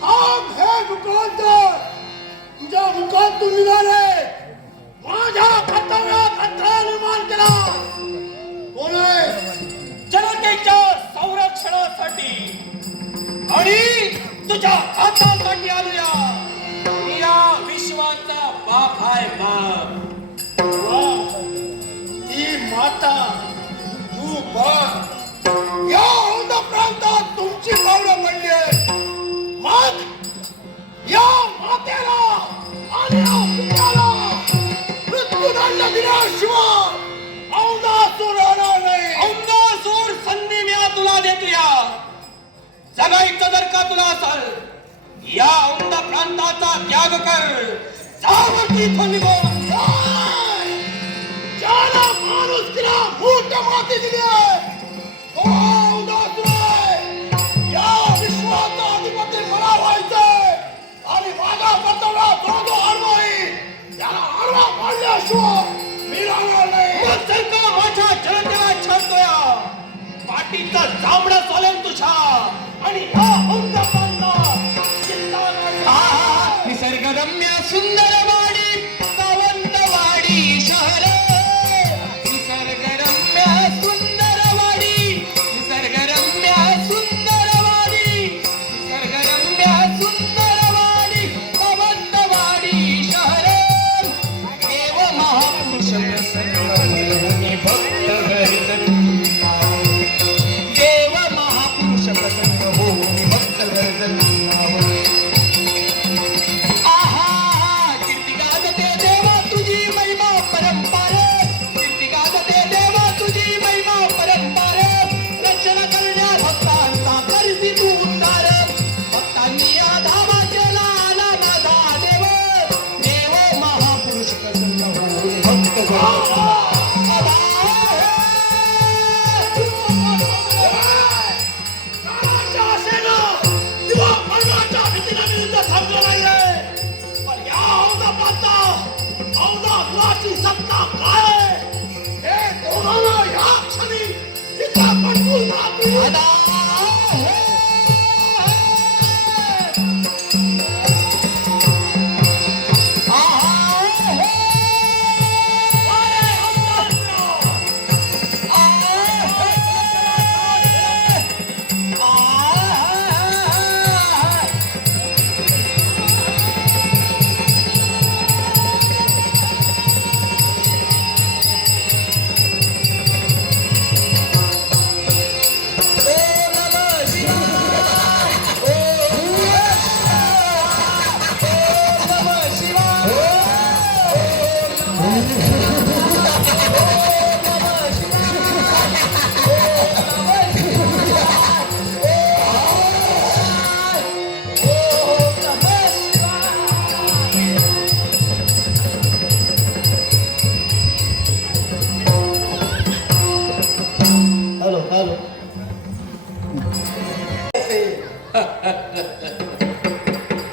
थांब हे दुकानदार तुझ्या मुखातून निघाले माझ्या कर्तव्यात अडथळा निर्माण केला कोण आहे जनतेच्या संरक्षणासाठी आणि तुझ्या खातासाठी आलोया या विश्वाचा बाप आहे बाप ही माता तू बघ या औंध प्रांतात तुमची पावलं पडली आहेत मग या मातेला आणि या पित्याला मृत्यूदंड दिल्याशिवाय औंधासूर राहणार नाही औंधासूर संधी मी तुला देतोया जगायचं जर का तुला असल या औंध प्रांताचा त्याग कर जावती इथून निघून ज्याला माणुसकीला मूठ माती दिली आहे तो औंधासूर आहे या विश्वाचा अधिपती मला व्हायचंय आणि माझ्या कर्तव्यात जो जो अडवाई त्याला आडवा पाडल्याशिवाय मी राहणार नाही मग जर का माझ्या जनतेला छळतोया पाठीचं जांभळं चालेल तुझ्या आणि या औंध प्रांतात चिंता नाही. निसर्गरम्य सुंदरवाडी सावंतवाडी शहर निसर्गरम्य सुंदरवाडी निसर्गरम्य सुंदरवाडी निसर्गरम्य सुंदरवाडी सावंतवाडी शहर देव महापुरुष प्रसन्न भक्त गर्जना देव महापुरुष प्रसन्न होऊन भक्त गर्जना आहा कीर्ती गाजते देवा तुझी महिमा परंपार कीर्ती गाजते देवा तुझी महिमा परंपार रक्षण करण्या भक्तांचा करसी तू उद्धार भक्तांनी या धावा केला आला माझा देव देव महापुरुष प्रसन्न होऊन भक्त गर्जना प्राणाच्या आशेनं किंवा मरणाच्या भीतीनं मी युद्ध थांबलं नाहीये. पण या औंधासुराची सत्ता काय आहे? हे दोघांना या क्षणी इथं पटवून दाखवू. अरे औंधासुरा!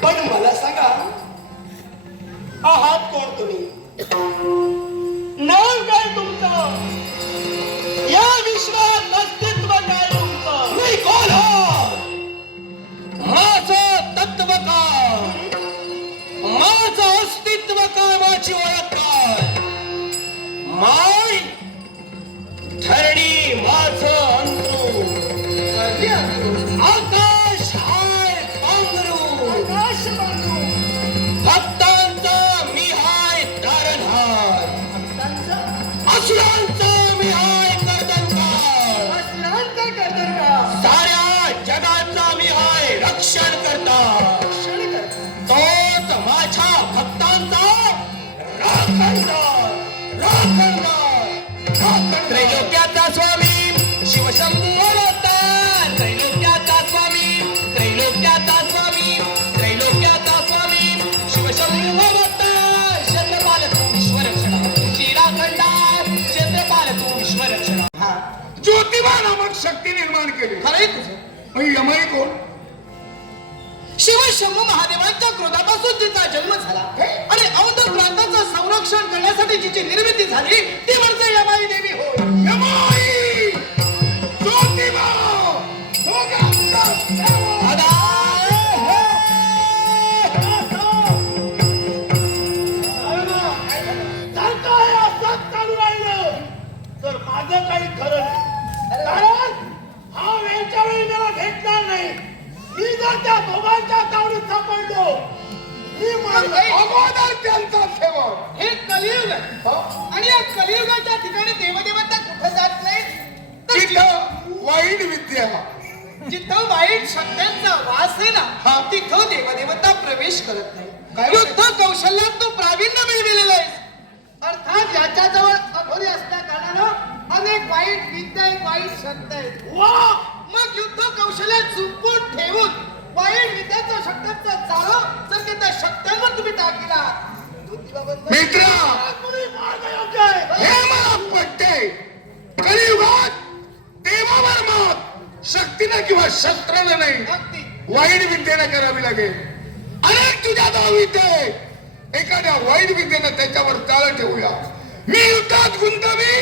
पण मला सांगा आहात कोण तुम्ही नाव काय तुमचं या विश्वात त्रैलोक्याचा स्वामी शिवशंभू अवतार, त्रैलोक्याचा स्वामी, त्रैलोक्याचा स्वामी, त्रैलोक्याचा स्वामी शिवशंभू अवतार. शंद्रपाल तू विश्वरक्षणा, शिराखंडार चंद्रपाल तू विश्वरक्षणा. ज्योतिबा नामक शक्ती निर्माण केली. खरंय तुझं. मग यमाई कोण? शिवशंभू महादेवांच्या क्रोधापासून जिचा जन्म झाला आणि औंध प्रांताचं संरक्षण करण्यासाठी जिची निर्मिती झाली ती म्हणजे यमाई देवी होय. यमाई ज्योतिबा दोघांचा सेवा. सारखं हे असंच चालू राहिलं तर माझं काही खरं नाही. कारण हा वेळच्या वेळी मला भेटणार नाही. मी जर त्या दोघांच्या तावडीत सापडलो मी मारलं. अगोदर त्यांचा सेवक. हे कलियुग आहे आणि या कलियुगाच्या ठिकाणी देवदेवता कुठं जात नाही तर तिथं वाईट विद्या. जिथं वाईट शक्त्यांचा वास आहे ना तिथं देवदेवता प्रवेश करत नाही. युद्ध कौशल्यात तू प्रावीण्य मिळविलेलं आहेस. अर्थात याच्याजवळ अघोरी असल्या कारणानं अनेक वाईट विद्या आहेत, वाईट शक्ती आहेत. वा मग युद्ध कौशल्य चुकून ठेवून वाईट विद्याचा शक्त्यांचा चारो जर का त्या शक्त्यांवर तुम्ही टाकला मित्र कुणी मार्ग योग्य आहे. हे मला पटते. कलियुगात देवावर मात शक्तीने किंवा शस्त्राने नाही अगदी वाईट विद्येने करावी लागेल. अनेक तुझ्या विद्ये एखाद्या वाईट विद्येने त्याच्यावर चाल ठेवूया. मी युद्धात गुंतवी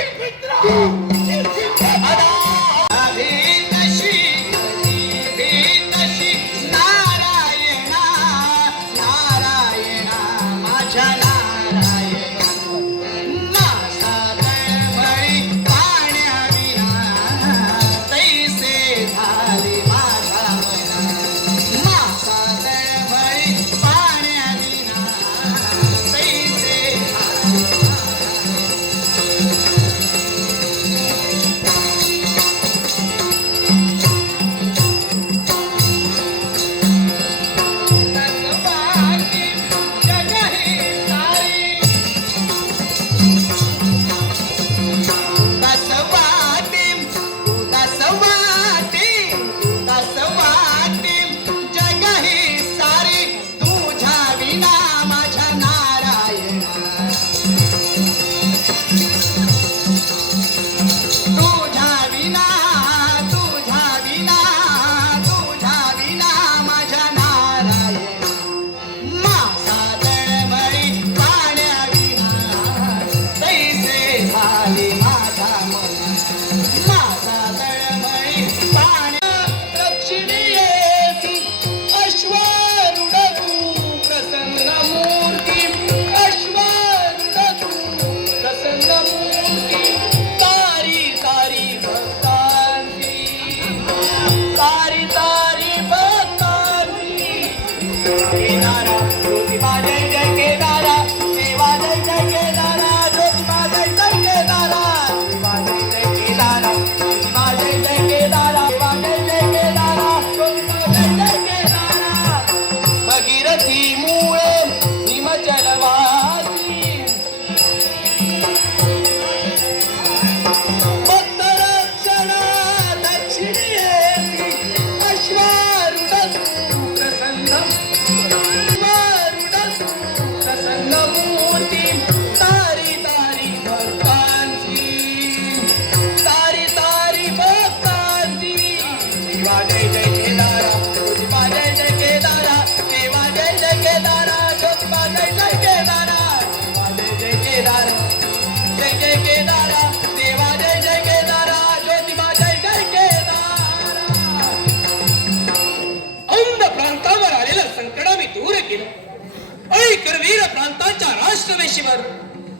करवीर प्रांताच्या राष्ट्रवेशीवर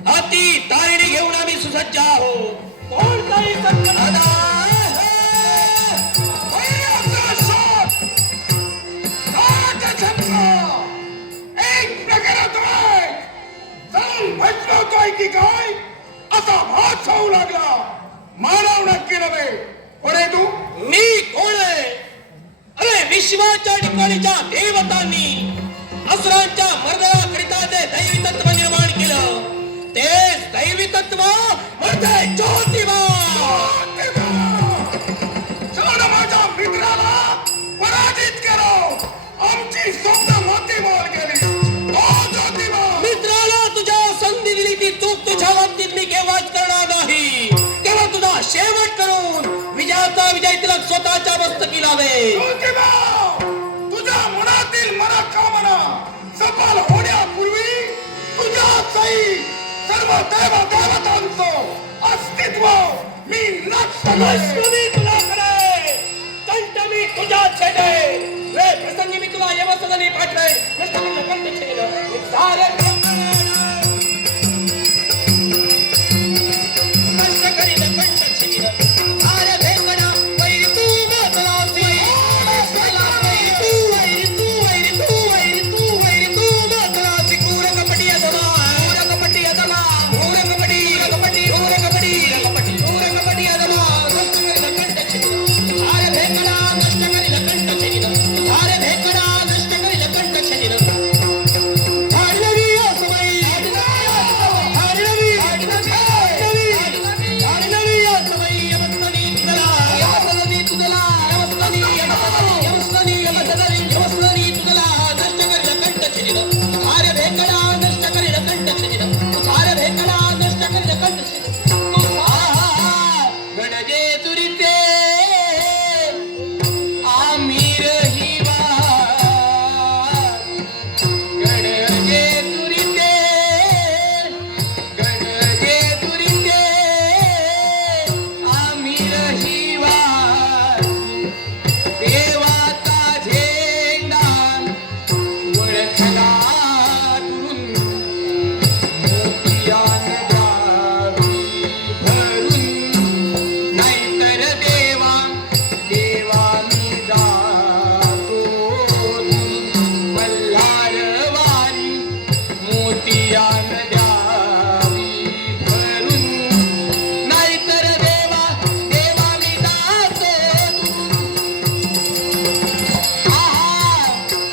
हाती तारिणी घेऊन आम्ही सुसज्ज आहोत. कोणताही संकट एक प्रकारातोय जाऊन भजवतोय की काय असा भास होऊ लागला. मानव नक्की नव्हे. कोण तू? मी कोण आहे? अरे विश्वाच्या ठिकाणीच्या देवतांनी असुरांच्या मर्दनाकरिता जे दैवी तत्व निर्माण केलं जय ज्योतिबा. जाण माझ्या मित्राला पराजित करो. आमची स्वप्न मोतीमोल केली. ओ ज्योतिबा, मित्राला तुझ्या संधी दिली ती चूक तुझ्या बाबतीत मी केव्हाच करणार नाही. तेव्हा तुझा शेवट करून विजयाचा विजय तिलक स्वतःच्या मस्तकी लावे. ज्योतिबा, तुझ्या मनातील मनोकामना सफल होण्यापूर्वी तुझ्या सही सर्व देवदेवतांचं अस्तित्व मी नष्ट लक्ष्मी तुला करे कंठ मी तुझ्या छेदे. रे प्रसंगी मी तुला यमसदनी पाठवे. लक्ष्मीला कंठ छेद सारे नष्ट करील कंठ छेद. सारे भेकणा वैरी तू मतलासी. वैरी तू मतलासी. क्रूर कपटी अधमा. क्रूर कपटी अधमा. क्रूर कपटी कपटी. क्रूर कपटी कपटी. क्रूर कपटी अधमा. नष्ट करील कंठ छेद. सारे भेकणा नष्ट करील कंठ छेद. सारे भेकणा नष्ट करील कंठ छेद. हरवी असमई. हरवी हरवी असमई. यमस्तनी तुदला. यमस्तनी तुदला. यमस्तनी यमस्तनी यमस्तनी यमस्तनी तुदला. नष्ट करील कंठ छेद. सारे भेकणा नष्ट करील कंठ छेद. सारे भेकणा नष्ट करील कंठ छेद. गणजे तुरीचे आम्ही रहिवा. गणजे तुरीचे आम्ही रहिवा. देवाचा झेंडा ओळखला दुरून. मोतियान द्यावी भरून. नाहीतर देवा देवा मी जातो मल्हारवारी. मोतियान द्यावी भरून. नाहीतर देवा देवा मी जातो.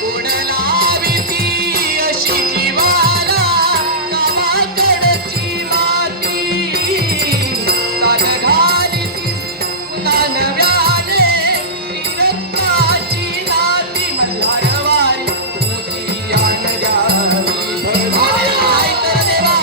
कोण लाविती अशी जीवाला गावाकडची माती. साध घालिती पुन्हा नव्याने तीरत्नाची नाती. मल्हारवारी मोतियान द्यावी भरून. नाहीतर देवा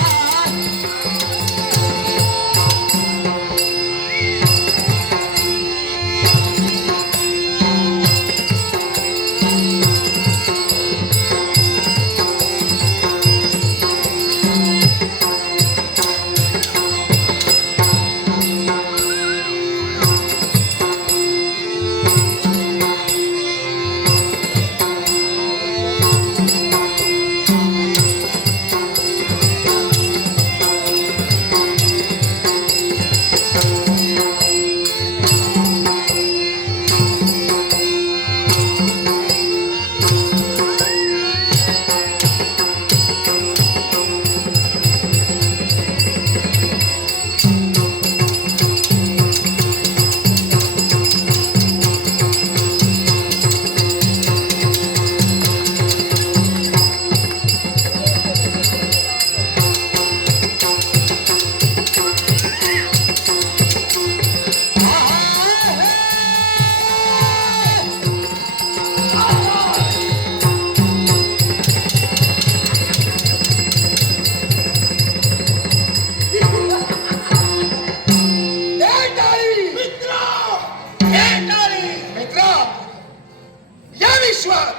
या विश्वात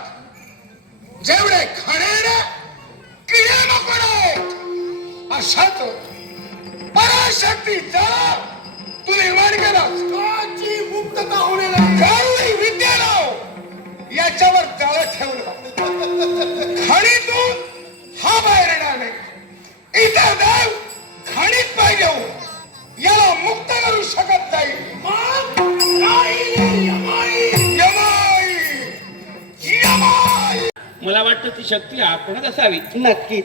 जेवढे खणेरे किडे मकोडे अशाच पराशक्तीचा तू निर्माण केलास. काची मुक्तता होणे नाही. विद्याराव याच्यावर जाळं ठेवलं. खणीतून हा बाहेर येणार नाही. इतर देव खणीत पाहिजे हो. याला मुक्त करू शकत नाही. मला वाटतं ती शक्ती आपणच असावी. नक्कीच.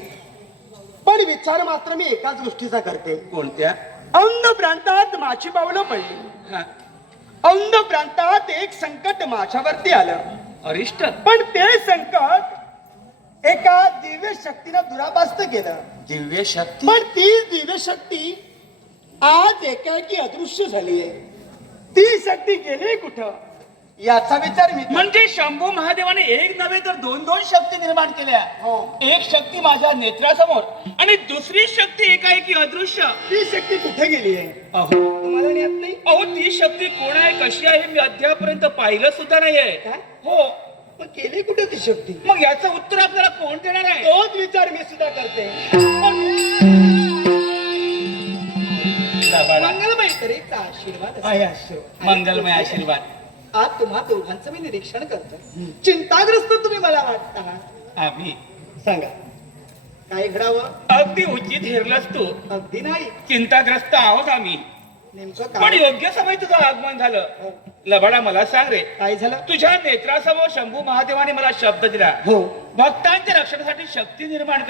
पण विचार मात्र मी एकाच गोष्टीचा करते. कोणत्या? औंध प्रांतात माझी पावलं पडली. हा, औंध प्रांतात एक संकट माझ्यावरती आलं. अरिष्ट. पण ते संकट एका दिव्य शक्तीनं दुरापास्त केलं. दिव्य शक्ती. पण ती दिव्य शक्ती आज एकाएकी अदृश्य झाली आहे. ती शक्ती गेली कुठं याचा विचार मी करतो. म्हणजे शंभू महादेवाने एक नव्हे तर दोन दोन शक्ती निर्माण केल्या. हो. एक शक्ती माझ्या नेत्रासमोर आणि दुसरी शक्ती एकाएकी अदृश्य. ती शक्ती कुठे गेली आहे अहो तुम्हाला ज्ञात नाही अहो ती शक्ती कोण आहे कशी आहे मी अद्यापर्यंत पाहिलं सुद्धा नाहीये. काय? हो मग गेली कुठे ती शक्ती मग याचं उत्तर आपल्याला कोण देणार आहे? तोच विचार मी सुद्धा करते. मंगलमय तरीचा आशीर्वाद आहे आशीर्वाद. मंगलमय आशीर्वाद. आज तुम्हा दोघांचं मी निरीक्षण करतो. चिंताग्रस्त तुम्ही मला वाटत आहात. आम्ही सांगा काय घडावं. अगदी उचित हेरलंस तू. अगदी नाही. चिंताग्रस्त आहोत आम्ही. नेमकं पण काय योग्य समय तुझं आगमन झालं. लबाडा मला सांग रे, काय झालं. तुझ्या नेत्रासमोर शंभू महादेवाने मला शब्द दिला. हो भक्तांच्या रक्षणासाठी शक्ती निर्माण कर.